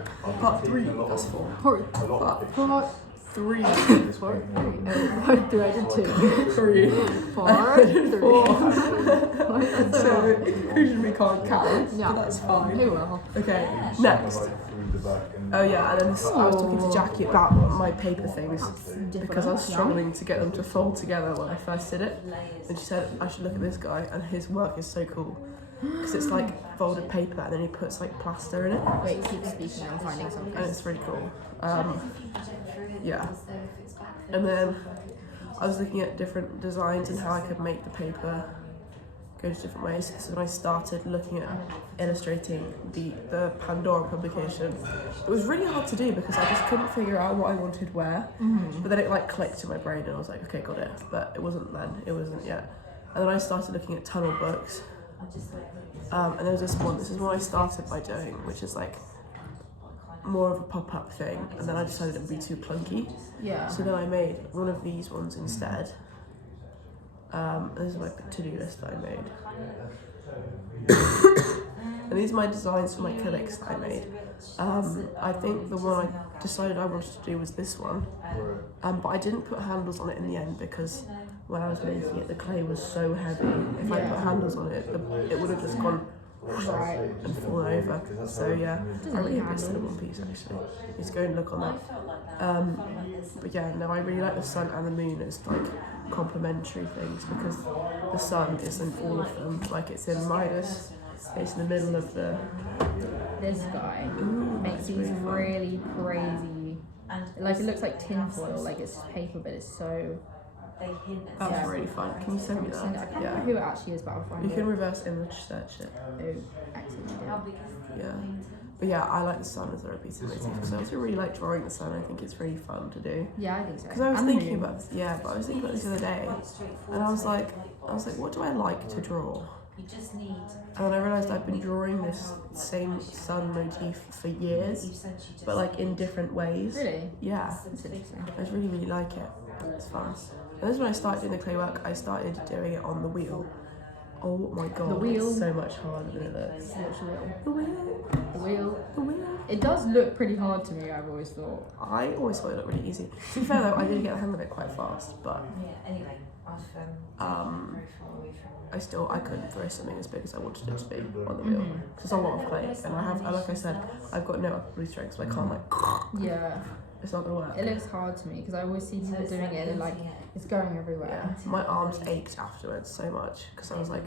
it. Part 3, that's 4. Part 3. Part 3. I did 2. 3. Part 3. 4. So, in conclusion, we can't count. Yeah. But that's fine. Who will? Okay, next. Oh yeah, and then I was talking to Jackie about my paper things because I was struggling to get them to fold together when I first did it. And she said I should look at this guy, and his work is so cool because it's like folded paper and then he puts like plaster in it. Wait, keep speaking. I'm finding something. And it's really cool. Yeah. And then I was looking at different designs and how I could make the paper go to different ways. So when I started looking at illustrating the Pandora publication, it was really hard to do because I just couldn't figure out what I wanted where. But then it like clicked in my brain and I was like, okay, got it. But it wasn't then. It wasn't yet. And then I started looking at tunnel books. And there was this one. This is what I started by doing, which is like more of a pop-up thing. And then I decided it would be too clunky. Yeah. So then I made one of these ones instead. This is my to-do list that I made. And these are my designs for my acrylics that I made. I think the one I decided I wanted to do was this one. But I didn't put handles on it in the end because when I was making it, the clay was so heavy. If I put handles on it, it would have just gone and fallen over. So yeah, I really hope it's still in one piece actually. Let's go and look on that. But yeah, no, I really like the sun and the moon as like complementary things because the sun is in all of them. Like it's in Midas, it's in the middle of the. This guy makes these really crazy. Like it looks like tin foil. Like it's paper, but it's so. That's really fun. Can you send me that? I can't remember who it actually is, but I'll find You it. can reverse image search it. Oh, accidentally. Yeah. But yeah, I like the sun as a repeated motif because I also really like drawing the sun. I think it's really fun to do. Yeah, I think so. Because I was And the thinking moon. about this, but I was thinking about this the other day, and I was like, what do I like to draw? And then I realised I've been drawing this same sun motif for years, but like in different ways. Really? Yeah. That's interesting. I just really like it. It's fun. And this is when I started doing the clay work. I started doing it on the wheel. Oh my god, The wheel. it's so much harder than it looks. What's the wheel? The wheel. The wheel. The wheel. It does look pretty hard to me, I've always thought. I always thought it looked really easy. To be fair though, I did get the hang of it quite fast, but I couldn't throw something as big as I wanted it to be on the wheel. Because it's a lot of clay, and like I said, I've got no upper body strength, so I can't like. Yeah. It's not gonna work. It looks hard to me because I always see people doing it and like it's going everywhere. Yeah, my arms ached afterwards so much because I was like,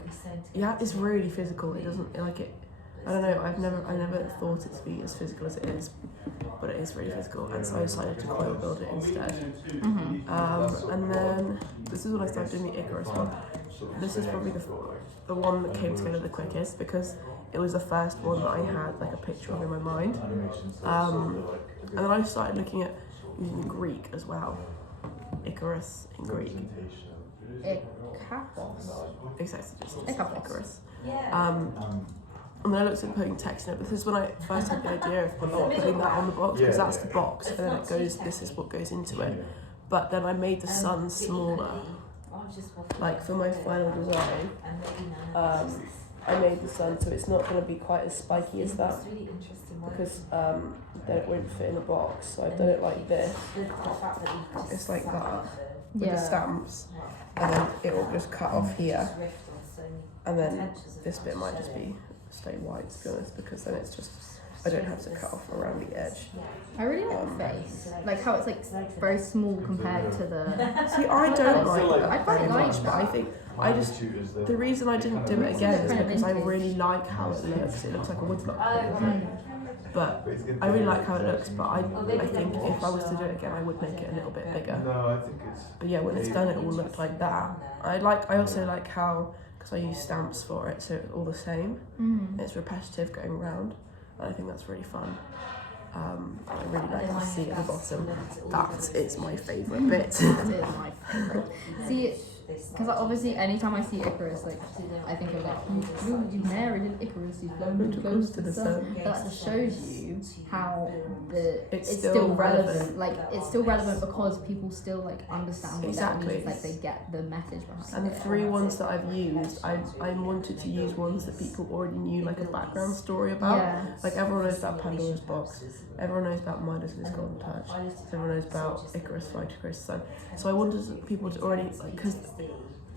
yeah, it's really physical. It doesn't like it. I don't know. I never thought it to be as physical as it is, but it is really physical. And so I decided to coil build it instead. And then this is when I started doing the Icarus one. This is probably the one that came together the quickest because it was the first one that I had like a picture of in my mind. And then I started looking at using the Greek as well. Icarus in Greek. Ikapos. Exactly, just Ikapos. Icarus. And then I looked at putting text in it. This is when I first had the idea of putting that on the box because that's the box, and then it goes. This is what goes into it. But then I made the sun smaller. Like for my final design, I made the sun so it's not going to be quite as spiky as that because then it won't fit in the box. So I've done it like this. It's like that with the stamps, and then it will just cut off here, and then this bit might just be stay white to be honest because then it's just I don't have to cut off around the edge. I really like the face, like how it's like very small compared to the. See, I don't like that I quite very like much, but I think the reason I didn't do it again is because I really like how it looks. It looks like a woodblock, but I really like how it looks. But I think if I was to do it again, I would make it a little bit bigger. But yeah, when it's done, it will look like that. I also like how because I use stamps for it, so it's all the same. It's repetitive going around. I think that's really fun. I really like to see at the bottom. That is my favourite bit. That is my favourite. See, because like, obviously anytime I see Icarus, like I think of like you married an Icarus, you've flown too close to the sun. But that just shows you how it's still relevant. Like it's still relevant because people still like understand what that means. Like they get the message behind it. And the 3 ones that I've used, I wanted to use ones that people already knew like a background story about. Yeah. Like everyone knows about Pandora's box, everyone knows about Midas and his golden touch, everyone knows about Icarus flying to Chris' sun. So I wanted people to already, like, because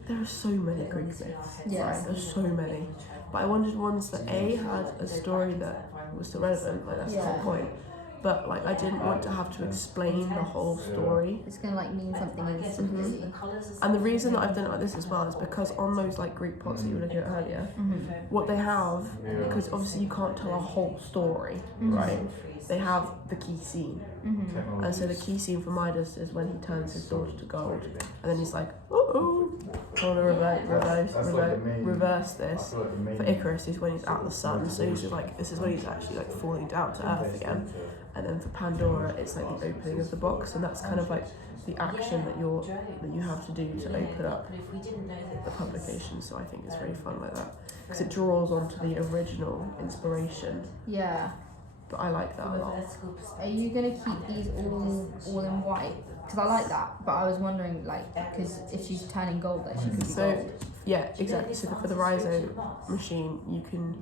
there are so many Greek myths, right? There's so many. But I wanted ones that A, had a story that was still relevant, like that's the whole point. But like I didn't want to have to explain the whole story. It's gonna like mean something instantly. And the reason that I've done it like this as well is because on those like Greek pots that you were looking at earlier, what they have, because obviously you can't tell a whole story, right? They have the key scene. And so the key scene for Midas is when he turns his daughter to gold. And then he's like, oh, I want to reverse this. For Icarus is when he's at the sun. So he's like, this is when he's actually like falling down to earth again. And then for Pandora, it's like the opening of the box. And that's kind of like the action that you have to do to open up the publication. So I think it's really fun like that. Because it draws onto the original inspiration. Yeah. But I like that a lot. Are you gonna keep these all in white? Because I like that, but I was wondering, like, because if she's turning gold, like she could be gold. Yeah, exactly. So for the Rhizo machine, you can,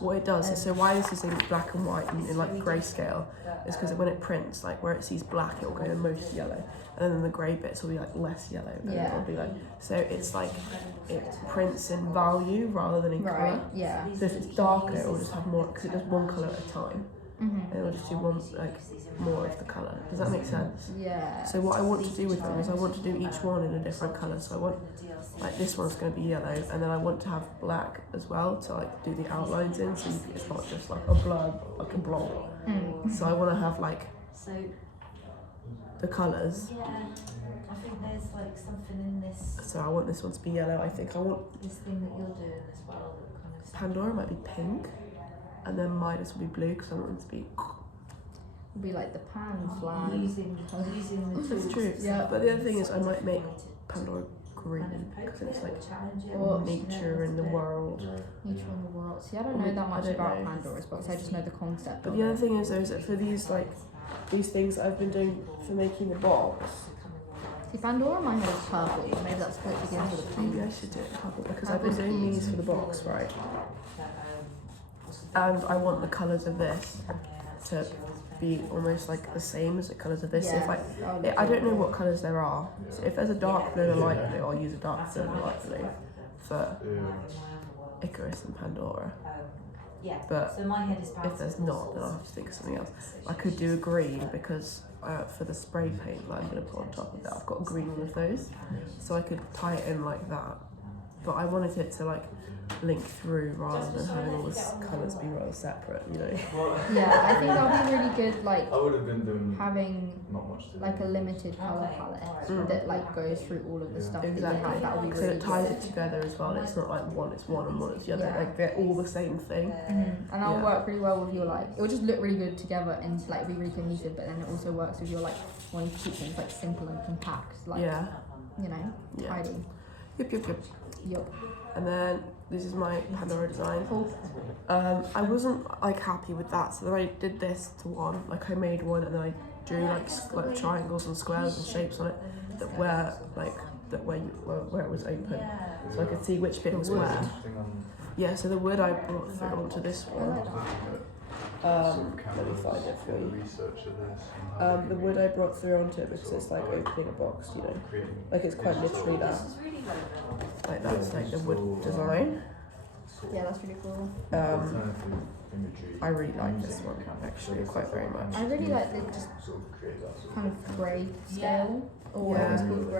what it does is, so why this is in black and white and in like grayscale is because when it prints, like where it sees black, it will go the most yellow, and then the grey bits will be like less yellow. And it'll be like, so it's like it prints in value rather than in colour. Yeah. So if it's darker, it will just have more, because it does one colour at a time. And it'll just do one, like, more of the colour. Does that make sense? Yeah. So what I want to do with them is I want to do each one in a different colour. So I want, like, this one's going to be yellow, and then I want to have black as well to like do the outlines in, so it's not just like a blob, like a blob. So I want to have like the colours. Yeah, I think there's like something in this. So I want this one to be yellow. I think I want This thing that you're doing as well. That kind of Pandora might be pink, and then Midas will be blue because I want it to be. It'd be like the Pan flag. using the tools. That's true. Yeah. But the other thing is I might make Pandora green because it's like nature in the world. Nature in the world. See, I don't know that much about Pandora's box. I just know the concept. But the other thing is though, is that for these things that I've been doing for making the box. See, Pandora in my head is purple. Maybe that's what begins with a P. Maybe I should do it in purple because I've been doing these for the box, right? And I want the colours of this to be almost like the same as the colours of this. So if I don't know what colours there are. So if there's a dark blue and a light blue, I'll use a dark blue and a light blue for Icarus and Pandora. But if there's not, then I'll have to think of something else. I could do a green because for the spray paint that I'm going to put on top of that, I've got a green one of those. So I could tie it in like that. But I wanted it to like link through rather than having all the colours be well separate, you know. Yeah, I think that'll be really good, like I would have been doing having not much to like a limited colour palette that like goes through all of the stuff that you Exactly. have. That would be Because really it ties good. it together as well. It's not like one it's one and one it's the other. Yeah. Like they're all the same thing. And that'll Yeah. work really well with your like. It will just look really good together and like be really cohesive. But then it also works with your like wanting to keep things like simple and compact, like you know, tidy. Yup. And then this is my Pandora design. Cool. I wasn't like happy with that, so then I did this to one. Like I made one and then I drew like triangles and squares and shapes on it where it was open, so I could see which bit was where. Yeah, so the wood I brought through onto this one. Let me find it for you. The wood I brought through onto it because it's like opening a box, you know. Like it's quite literally that. Like that's like the wood design. Yeah, that's really cool. I really like this one actually quite very much. I really like the just kind of grey scale, or whatever it's called,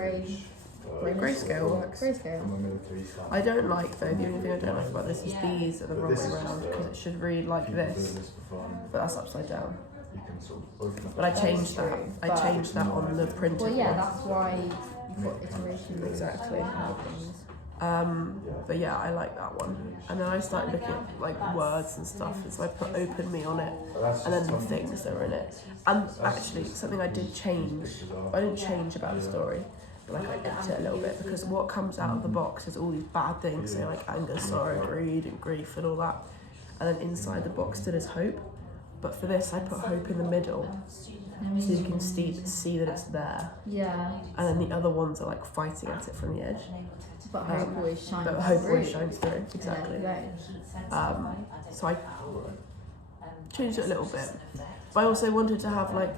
Grayscale works. Grayscale. I don't like though, the only thing I don't like about this is these are the wrong way around because it should read like this, but that's upside down. But I changed that. I changed that on the printed Well, yeah, one. that's why you've got iterations. Exactly. Things. But yeah, I like that one. And then I started looking at like words and stuff, and so I put open me on it, and then the things that were in it. And actually, something I did change, I didn't change about the story, like I edited it a little bit because what comes out of the box is all these bad things, so like anger, sorrow, greed, and grief, and all that. And then inside the box still is hope. But for this, I put hope in the middle, so you can see that it's there. Yeah. And then the other ones are like fighting at it from the edge. But hope always shines But hope through. always shines through, exactly. Yeah. So I changed it a little bit. But I also wanted to have like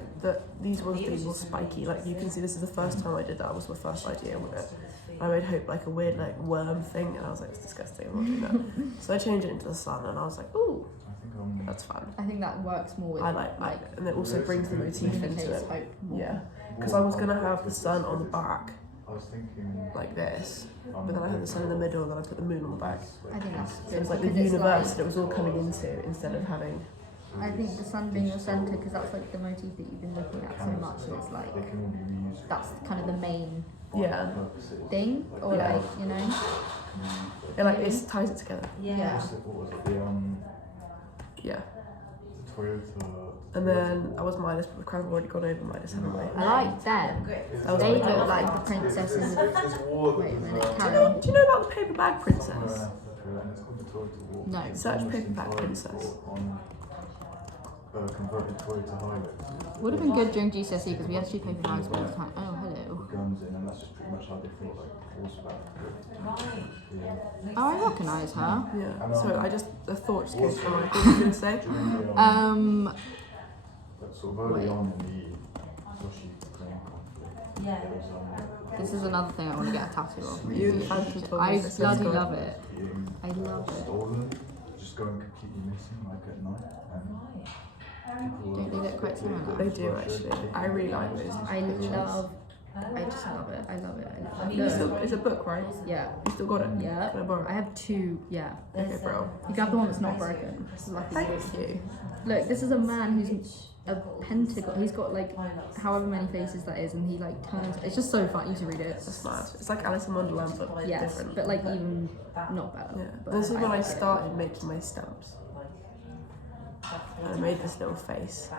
these ones being more spiky. Like you can see, this is the first time I did that. It was my first idea with it. I made hope like a weird like worm thing, and I was like, it's disgusting. I'm not doing that. So I changed it into the sun, and I was like, ooh, that's fun. I think that works more with I like, and it also brings the motif into communicates it. hope more. Yeah, because I was gonna have the sun on the back, like this, but then I had the sun in the middle, and then I put the moon on the back. I think that's So good. it's like the because universe that it was all coming into instead of having. I think the sun being your centre, because that's like the motif that you've been looking at so much, and it's like that's kind of the main Yeah, thing, or Yeah. like, you know. it like it ties it together. Yeah. Yeah, Toyota. and then I was minus, but I've already gone over minus, haven't I? I like them. That was They my look like the princesses. Wait a minute, Karen. Do you know about the paper bag princess? No. Search paper bag princess. Converted Toyota Hilux. Would have been good during GCSE because we had two paper bags all the time. Oh, hello. Guns in, and that's just pretty much how they feel like horseback. Yeah. Oh, I recognise her. Yeah. So the thought just came to mind. What were you gonna say? But sort of early on in the Russia-Ukraine conflict. Yeah. there was, This is another thing I want to get a tattoo of. You and Phantom told me I this, bloody let's go. love it. I love it. stolen, just going completely missing, like at night. And people Don't they look quite similar? They do actually. I really like those. I just love it. I love it. I love it. It's Look. a book, right? Yeah. You still got it? Yeah. Can I borrow I it? have two. Yeah. Okay, bro. You can have the one that's not broken. Lucky you. Thank you. Look, this is a man who's a pentagon. He's got like however many faces that is, and he like turns. It's just so fun. You should read it. That's mad. It's like Alice in Wonderland, but Yes, different. but like even not better. Yeah. But This is when I like it. started making my stamps. And I made this little face.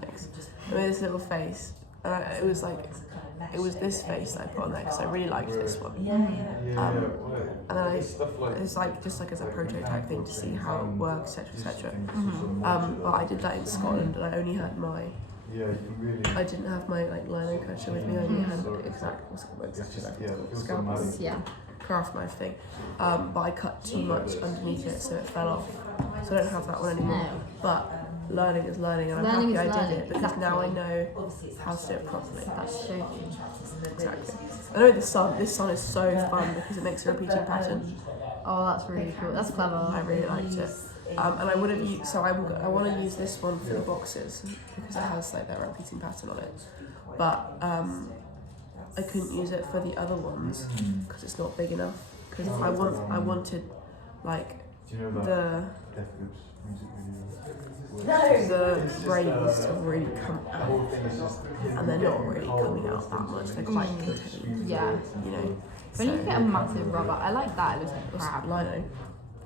Thanks. I made this little face, and it was like, it was this face that I put on there because I really liked this one. And then it's like just like as a prototype thing to see how it works, etc., etc. But I did that in Scotland, and I only had my. Yeah, you can really. I didn't have my like lino cutter with me. I only had exactly scalpel. Yeah. Craft knife thing, but I cut too much underneath it, so it fell off. So I don't have that one anymore. No. But learning is learning, and Learning I'm is happy I did learning, it because now I exactly. know how to do it properly. That's so cute. Exactly. I know the sun. This sun is so fun because it makes a repeating pattern. Oh, that's really cool. That's clever. I really liked it. And I would have used. So I want to use this one for the boxes because it has like that repeating pattern on it. But I couldn't use it for the other ones because it's not big enough. Because I wanted like Do you know the Death Grips music video? the braids to really come The whole out, thing is just. and they're not really coming out that much. They're quite contained. Yeah. You know. When you get a massive rubber, I like that. It looks like crab. Lino.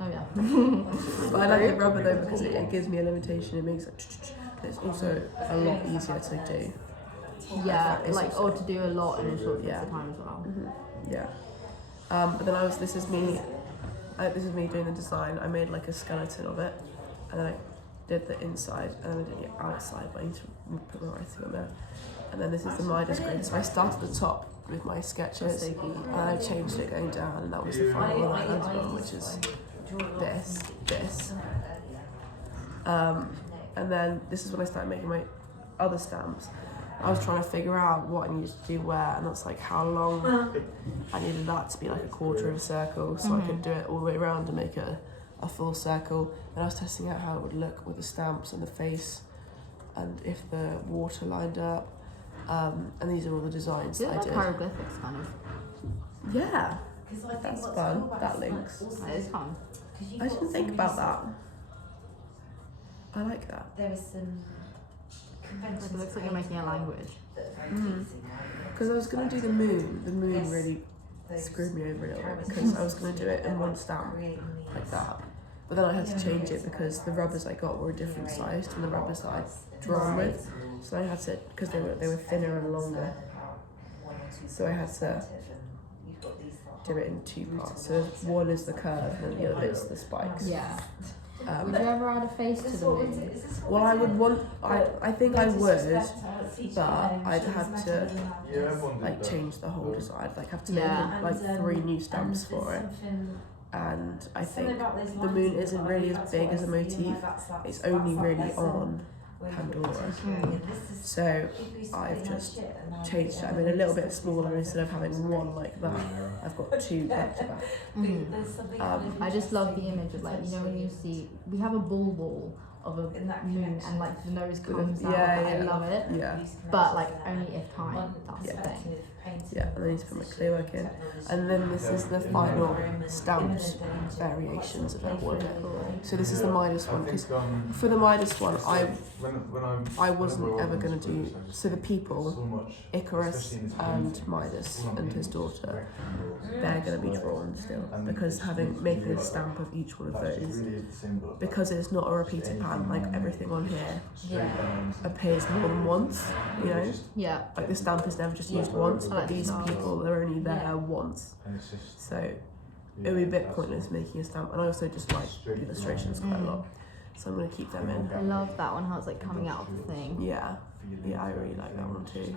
Oh yeah. But I like the rubber though because it gives me a limitation. It makes it. It's also a lot easier to do. Yeah, It's like also- or to do a lot in a short space Yeah. of time as well. Yeah. But then this is me doing the design. I made like a skeleton of it, and then I did the inside, and then I did the outside, but I need to put my writing on there. And then this is the Midas grid. So I started at the top with my sketches, So cute. and I changed it going down, and that was the final one I landed on, which is this. And then this is when I started making my other stamps. I was trying to figure out what I needed to do where, and that's like how long I needed that to be like a quarter of a circle, so I could do it all the way around and make it a full circle. And I was testing out how it would look with the stamps and the face, and if the water lined up. And these are all the designs Is it that I like did. hieroglyphics kind of? Yeah, that's fun. That links. That is fun. I didn't think about that. I like that. There is some conventions. It looks like you're making a language. Because I was going to do the moon. The moon really screwed me over a little bit because I was going to do it in one stamp like that. But then I had to change it because the rubbers I got were a different size than the rubbers that I'd drawn with. So I had to, because they were thinner and longer. So I had to do it in 2 parts. So one is the curve and the other bit's the spikes. Yeah. Would you ever add a face to the moon? Well, I would want. I think I would, but I'd have to like change the whole design. I'd like have to make like 3 new stamps for it. And I think the moon isn't really as big as a motif. It's only really on Pandora. So I've just changed it. I mean, a little bit smaller instead of having 1 like that. I've got 2 back to back. I just love the image of like, you know, when you see, we have a ball of a moon and like the nose comes out. I love it. Yeah. But like only if time. That's the thing. Yeah, and I need to put my clear work in. And then this is the final stamped variations of that one. So this is the Midas one, because for the Midas one, I wasn't ever going to do, so the people, Icarus and Midas and his daughter, they're going to be drawn still, because making a stamp of each one of those, because it's not a repeated pattern, like everything on here appears more than once, you know? Yeah. Like the stamp is never just used once, but these people are only there once. So it would be a bit pointless making a stamp, and I also just like illustrations quite a lot. So I'm going to keep them in. I love that one, how it's like coming out of the thing. Yeah, I really like that one too.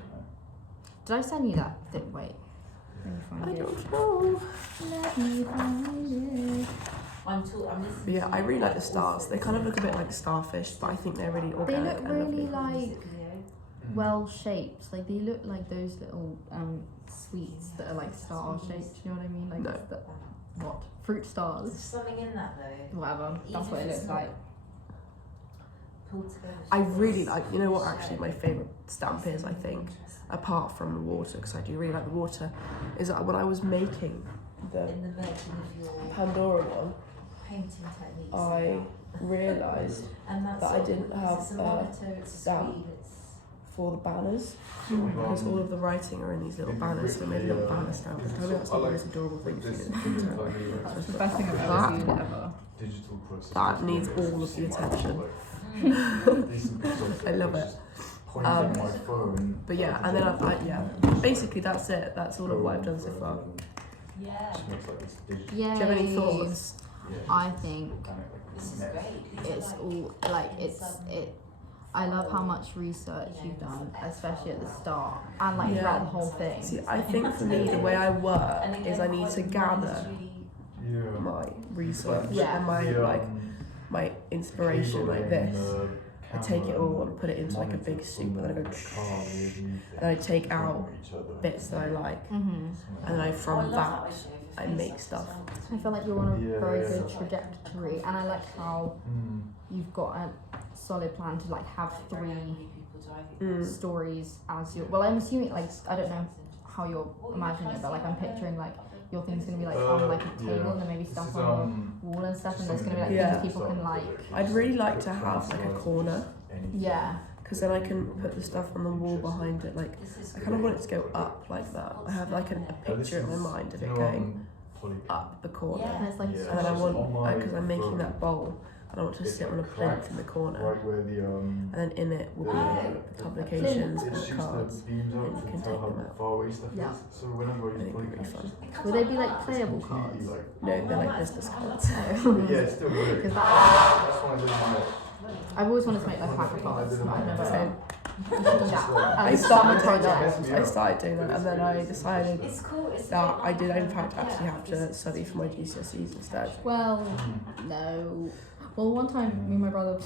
Did I send you that thing? Wait. Let me find I it. don't know. Let me find it. But yeah, I really like the stars. They kind of look a bit like starfish, but I think they're really They organic look and really lovely. like well shaped. Like they look like those little sweets that are like star shaped. You know what I mean? Like No. What? Fruit stars. There's something in that though. Whatever. That's what it looks like. I really like, you know what actually my favourite stamp is, I think, apart from the water, because I do really like the water, is that when I was making the In the merging of your Pandora one, painting techniques. I realised and that's that I didn't have it's a a monitor, it's a stamp screen, it's for the banners, because all of the writing are in these little banners, so I made a little banner stamp. And tell me that's the most adorable thing you've seen in the picture. That's the best thing I've ever seen ever. That needs all of the attention. I love it. But yeah, and then basically that's it. That's all of what I've done so far. yeah. Do you have any Yay. thoughts? I think This is great. it's all like it. I love how much research you've done, especially at the start and like throughout the whole thing. See, I think for me, the way I work is I need to gather my research and my inspiration like this. I take it all and put it into like a big soup, and then I go, and I take out bits that I like, and then from that I make stuff. I feel like you're on a very good trajectory, and I like how you've got a solid plan to like have 3 stories as your. Well, I'm assuming like I don't know how you're imagining it, but like I'm picturing like your thing's gonna be like on like a table and then maybe stuff on the wall and stuff, and there's gonna be like things people can like. I'd really like to have like a corner. Yeah. Because then I can put the stuff on the wall behind it. Like I kind of want it to go up like that. I have like a picture in my mind of it going up the corner, And it's like and then I want, because I'm making that bowl, and I want to sit on a plinth in the corner, and then in it will be the publications and the cards, and you can take them out. Yeah. I think it'll be really fun. Will they be like playable cards? No, they're like business cards. Yeah, it's still weird. Because That's one of those. I've always wanted to make like a pack of cards, but I've never So, done that. I started doing that. I started doing that, and then I decided It's cool. It's that I did in fact actually have to study for my GCSEs instead. Well, no. Well, one time me and my brother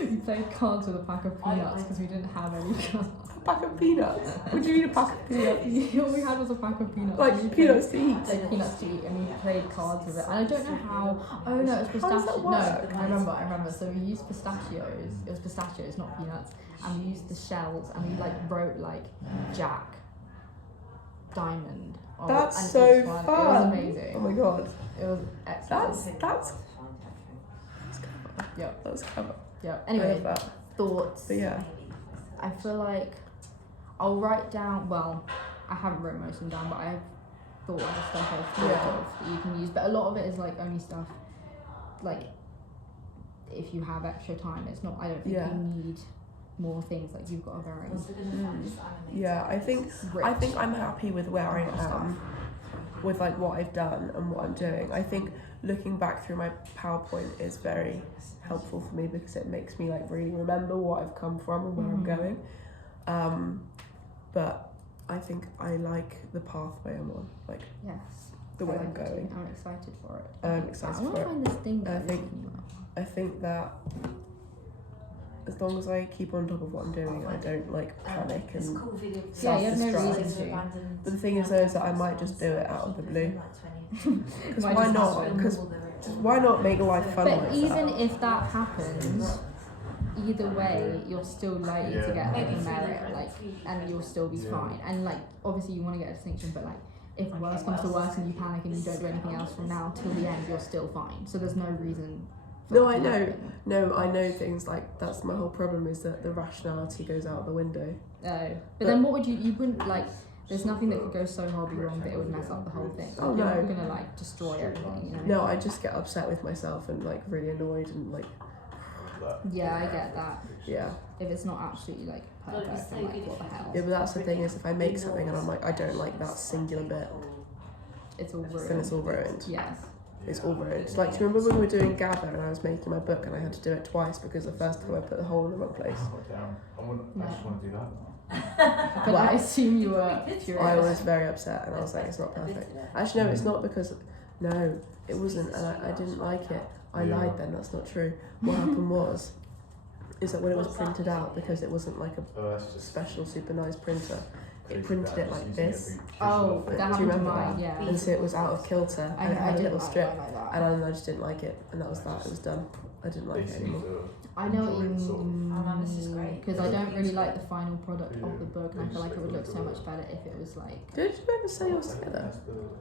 we played cards with a pack of peanuts because we didn't have any cards. A pack of peanuts? What do you mean a pack of peanuts? All we had was a pack of peanuts. Like peanuts to eat? Like peanuts to eat, and we played cards with it. And I don't know how. Oh no, it was How does pistachio. that work? No, I remember. So we used pistachios. It was pistachios, not peanuts. And we used the shells, and we like wrote like Jack, Diamond. That's and so each one. fun. It was amazing. Oh my god. It was excellent. That's Yeah. that was clever. Yeah. I Anyway, love that. thoughts. But yeah. I feel like I'll write down. Well, I haven't written most of them down, but I've thought of the stuff I've thought of that you can use. But a lot of it is like only stuff like if you have extra time. It's not. I don't think Yeah. you need more things. Like you've got a very Yeah, I think I'm happy with where I am with like what I've done and what I'm doing. I think looking back through my PowerPoint is very helpful for me because it makes me like really remember what I've come from and where I'm going. But I think I like the pathway I'm on, like the way I'm going. I'm excited for it. I'm excited I want for to it. find this thing that I think that as long as I keep on top of what I'm doing, I don't like panic and you have no self-destruct. reason to. But the thing is though, is that I might just do it out of the blue. Because why not? Because why not make life fun But like even that? if that happens, either way, you're still likely to get like a merit, like, and you'll still be fine. And like, obviously, you want to get a distinction, but like, if worse comes to worse and you panic and you don't do anything else from now till the end, you're still fine. So there's no reason. No, I know. No, I know things like that's my whole problem is that the rationality goes out the window. But then what would you wouldn't like. There's nothing that could go so horribly wrong that it would mess up the whole thing. Oh, You're no. not gonna like destroy everything, you know? No, I just get upset with myself and like really annoyed and like Yeah, I get that. yeah. If it's not absolutely like perfect, I'm like, what the hell? Yeah, but that's the thing is if I make something and I'm like I don't like that singular bit, It's all ruined. then it's all ruined. Yes. It's all ruined. Like, do you remember when we were doing Gather and I was making my book and I had to do it twice because the first time I put the hole in the wrong place? Oh, damn. I just want to do that now. But I assume you were furious. I was very upset and I was like, it's not perfect. Actually, no, it's not because, no, it wasn't, and I didn't like it. I lied then, that's not true. What happened is that when it was printed out, because it wasn't like a special super nice printer, it printed it like this. Oh, Do that you happened to remember mine, that? yeah. And so it was out of kilter and it had a little strip. Like that. And I just didn't like it, and that was that. It was done. I didn't like it anymore. I know what you this is mean, great. because I don't really like the final product of the book, and I feel like it would look so much better if it was like Did you ever say yours together?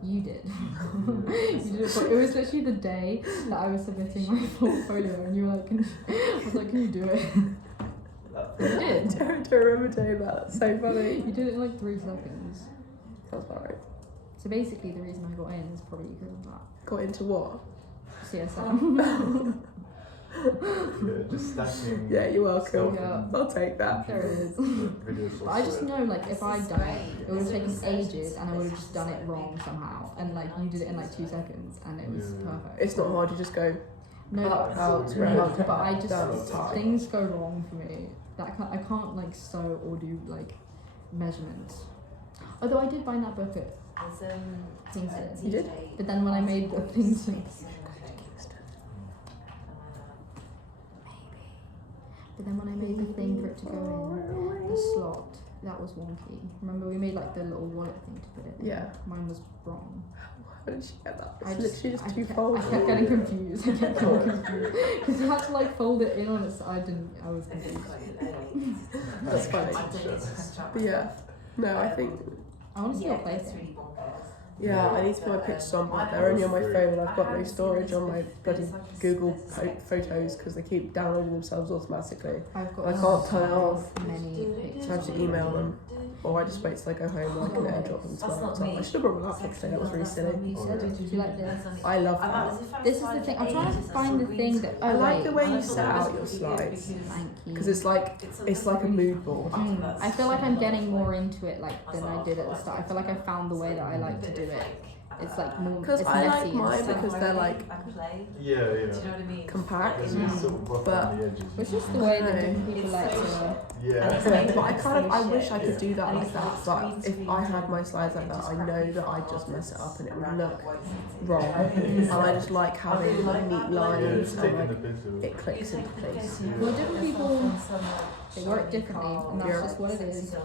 you did. You did it, it was literally the day that I was submitting my portfolio, and you were like, I was like, can you do it? You did. I don't remember doing that. That's so funny. You did it in like 3 seconds. That's about right. So basically, the reason I got in is probably because of that. Got into what? CSM. Yeah, just stacking. Yeah, you're welcome. Yeah. I'll take that. There it is. Videos But I just know, like, if I'd done it, it would have taken ages, and I would have just done it wrong somehow. And like, you did it in like 2 seconds, and it was perfect. It's not hard. You just go. No, Up, that's out, right. round, But I just down, top. things go wrong for me. That I can't like sew or do like measurements. Although I did find that book at Kingston. You did? But then when I made the things, but then when I made the thing for it to go in the slot, that was wonky. Remember we made like the little wallet thing to put it in. Yeah. Mine was wrong. How did she get that? I It's literally just two kept, folds. I kept getting confused. Because you had to like fold it in on its side, and I was confused. That's funny. But yeah. No, I think. I want to see your plaything. Yeah, I need to put my pictures on, but they're only on my phone and I've got no storage on my bloody Google Photos because they keep downloading themselves automatically. I've got I can't turn it off. many pictures. So I have to email them. Or I just wait till I go home and I can airdrop them to my laptop. I should have brought my laptop today, that was really silly. Did you like this? I love that. This is the thing. I'm trying to find the thing that. Oh, I like wait. the way you set out your slides. Thank you. Because it's like a mood board. I feel like I'm getting more into it like than I did at the start. I feel like I found the way that I like to do it. It's like more. Because It's I messy like and mine stuff. because they're like Yeah, yeah. Do you know what I mean? compact. Because it's sort of rough But- on the edges. It's just the way that different people like to. Yeah. But I wish I could do that like that. But if I had my slides like that, I know that I'd just mess it up and it would look wrong. And I just like having like neat Yeah, lines it's and taking a like bit of. it clicks into place. Well, different people, they work differently, and that's just what it is.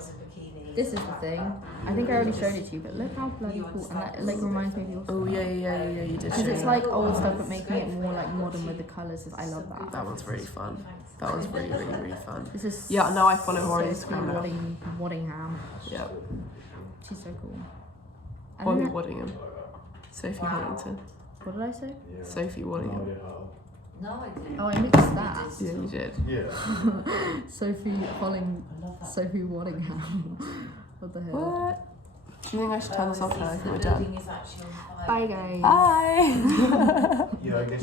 This is the thing. I think I already showed it to you, but look how bloody cool, and that like reminds me of your. Oh yeah, you did. Because show it's me. like old stuff, but making it more like modern with the colours. I love that. That one's really fun. That one's really fun. This is Yeah, no, I follow her on Sophie Instagram now. Waddingham. Yeah, She's so cool. I Holly don't know- Waddingham. Sophie Hollington. What did I say? Sophie Waddingham. No, I didn't. Oh, I mixed that. Yeah, you did. Yeah. Sophie Waddingham. What the hell? What? Do you think I should turn this off now if we're done? Bye, guys. Bye. Yeah, I guess